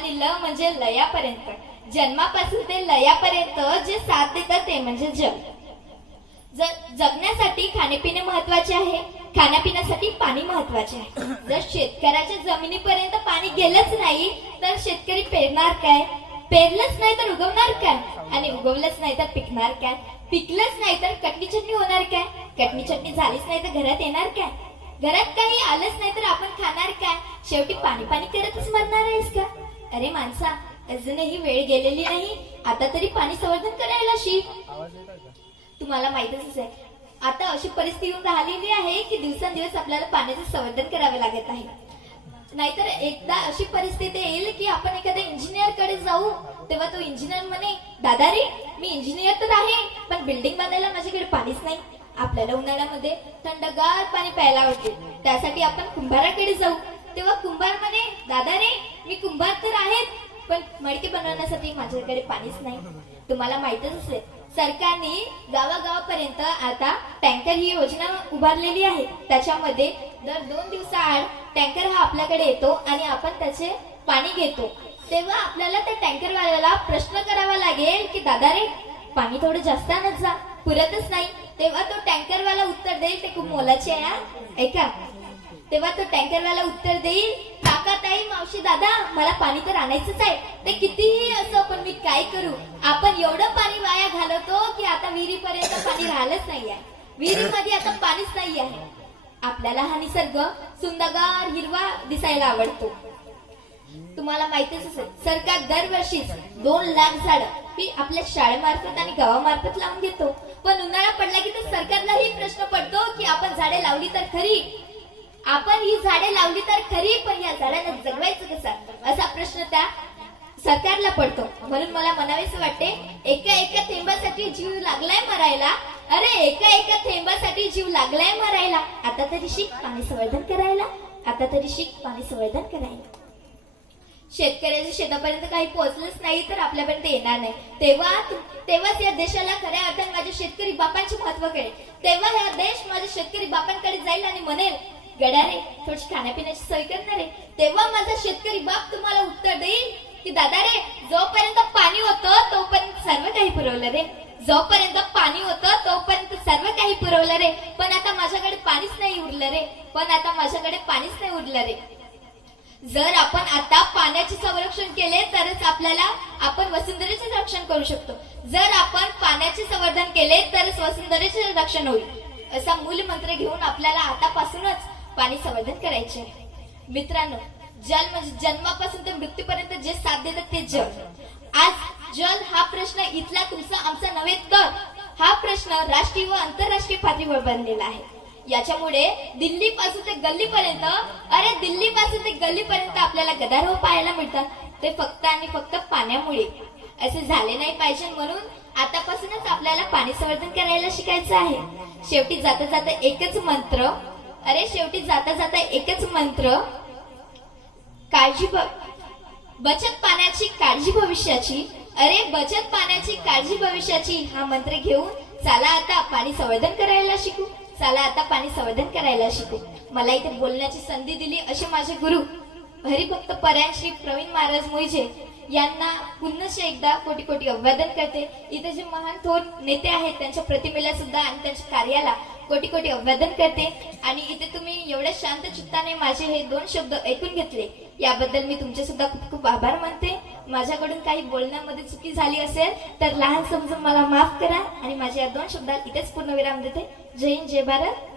आणि ल म्हणजे लयापर्यंत. जन्मापासून ते लयापर्यंत जे साथ देतं ते म्हणजे जल. जगण्यासाठी खाणेपिणे महत्वाचे आहे, खाण्यापिण्यासाठी पाणी महत्वाचे आहे. जर शेतकऱ्याच्या जमिनीपर्यंत पाणी गेलंच नाही तर शेतकरी पेरणार काय, पेरलंच नाही तर उगवणार काय, आणि उगवलंच नाही तर पिकणार काय, पिकलंच नाही तर चटणी चटणी होणार काय, चटणी चटणी झालीच नाही तर घरात येणार काय, घरात काही आलंच नाही तर आपण खाणार काय, शेवटी पाणी पाणी करतच मरणार आहेस का. अरे माणसा, अजूनही वेळ गेलेली नाही, आता तरी पाणी संवर्धन करायला शिक. तुम्हाला माहितच आहे आता अशी परिस्थिती येऊन राहिलेली आहे की दिवसेंदिवस आपल्याला पाण्याचे संवर्धन करावे लागत आहे. नाहीतर एकदा अशी परिस्थिती येईल की आपण एखाद्या इंजिनियर कडे जाऊ, तेव्हा तो इंजिनियर म्हणे, दादा रे मी इंजिनियर तर आहे पण बिल्डिंग बांधायला माझ्याकडे पाणीच नाही. आपल्याला उन्हाळ्यामध्ये थंडगार पाणी प्यायला होते, त्यासाठी आपण कुंभाराकडे जाऊ, तेव्हा कुंभार म्हणे, दादा रे मी कुंभार तर आहेत पण मडके बनवण्यासाठी माझ्याकडे पाणीच नाही. तुम्हाला माहितच असेल सरकारने गावागावापर्यंत आता टँकर ही योजना उभारलेली आहे. त्याच्यामध्ये दर 2 दिवसाआड टँकर हा आपल्याकडे येतो आणि आपण त्याचे पाणी घेतो. तेव्हा आपल्याला त्या टँकरवाल्याला प्रश्न करावा लागेल की दादा रे पाणी थोडं जास्त आणत जा, पुरतच नाही. तेव्हा तो टँकरवाला उत्तर देईल, ते खूप मोलाचे आहे ऐका. तेव्हा तो टँकरवाला उत्तर देईल, काका ताई मावशी दादा मला पाणी तर आणायचंच आहे, ते कितीही असो पण मी काय करू, आपण एवढं पाणी वाया घालवतो की आता विहिरीपर्यंत पाणी राहिलंच नाही आहे, विहिरीमध्ये आता पाणीच नाही आहे. आपल्याला हा निसर्ग सुंदरगार हिरवा दिसायला आवडतो. तुम्हाला माहितीच असेल सरकार दरवर्षी 2 लाख झाडं ही आपल्या शाळेमार्फत आणि गावामार्फत लावून घेतो. पण उन्हाळा पडला की तर सरकारलाही प्रश्न पडतो की आपण झाडे लावली तर खरी, आपण ही झाडे लावली तर खरी पण या झाडांना जगवायचं कसं, असा प्रश्न त्या सरकारला पडतो. म्हणून मला म्हणावेसे वाटते, एका एका थेंबासाठी जीव लागलाय मरायला, अरे एका एका थेंबासाठी जीव लागलाय मरायला, आता तरी शिक पाणी संवर्धन करायला, आता तरी शिक पाणी संवर्धन करायला. शेतकऱ्याच्या शेतापर्यंत काही पोहोचलंच नाही तर आपल्यापर्यंत येणार नाही. तेव्हाच या देशाला खऱ्या अर्थाने माझ्या शेतकरी बापांचे महत्व कळेल. तेव्हा हा देश माझ्या शेतकरी बापांकडे जाईल आणि म्हणेल, गड्या रे थोडीशी खाण्यापिण्याची सोय करणार आहे. तेव्हा माझा शेतकरी बाप तुम्हाला उत्तर देईल की दादा रे जोपर्यंत पाणी होतं तोपर्यंत सर्व काही पुरवलं रे, जोपर्यंत पाणी होतं तोपर्यंत सर्व काही पुरवलं रे, पण आता माझ्याकडे पाणीच नाही उरलं रे, पण आता माझ्याकडे पाणीच नाही उरलं रे. जर आपण आता पाण्याचे संरक्षण केले तरच आपण वसुंधरेचे रक्षण करू शकतो. जर आपण पाण्याचे संवर्धन केले तरच वसुंधरेचे रक्षण होईल. असा मूलमंत्र घेऊन आपल्याला आतापासूनच पाणी संवर्धन करायचे आहे. मित्रांनो, जल म्हणजे जन्मापासून ते मृत्यूपर्यंत जे साथ देतात ते जल. आज जल हा प्रश्न इथला तुमचा आमचा नव्हे तर हा प्रश्न राष्ट्रीय व आंतरराष्ट्रीय पातळीवर बनलेला आहे. याच्यामुळे दिल्ली पासून ते गल्लीपर्यंत, अरे दिल्ली पासून ते गल्लीपर्यंत आपल्याला गदारोळ पाहायला मिळतात. ते फक्त आणि फक्त पाण्यामुळे. असे झाले नाही पाहिजे म्हणून आतापासूनच आपल्याला पाणी संवर्धन करायला शिकायचं आहे. शेवटी जाता जाता एकच मंत्र, शेवटी जाता जाता एकच मंत्र, बचत पाण्याची काळजी भविष्याची, बचत पाण्याची काळजी भविष्याची हा मंत्र घेऊन चला आता पाणी संवर्धन करायला शिकू, चला आता पाणी संवर्धन करायला शिकू. मला इथे बोलण्याची संधी दिली असे माझे गुरु हरिभक्त परायण श्री प्रवीण महाराज मोहिजे यांना पुन्हा एकदा कोटी कोटी अभिवादन करते. इथे जे महान थोर नेते आहेत त्यांच्या प्रतिमेला सुद्धा आणि त्यांच्या कार्याला कोटी कोटी अभिवादन करते. आणि इथे तुम्ही एवढ्या शांत चित्ताने माझे हे 2 शब्द ऐकून घेतले याबद्दल मी तुमचे सुद्धा खूप खूप आभार मानते. माझ्याकडून काही बोलण्यामध्ये चुकी झाली असेल तर लहान समजून मला माफ करा आणि माझ्या या 2 शब्दात इथेच पूर्णविराम देते. जय हिंद, जय भारत.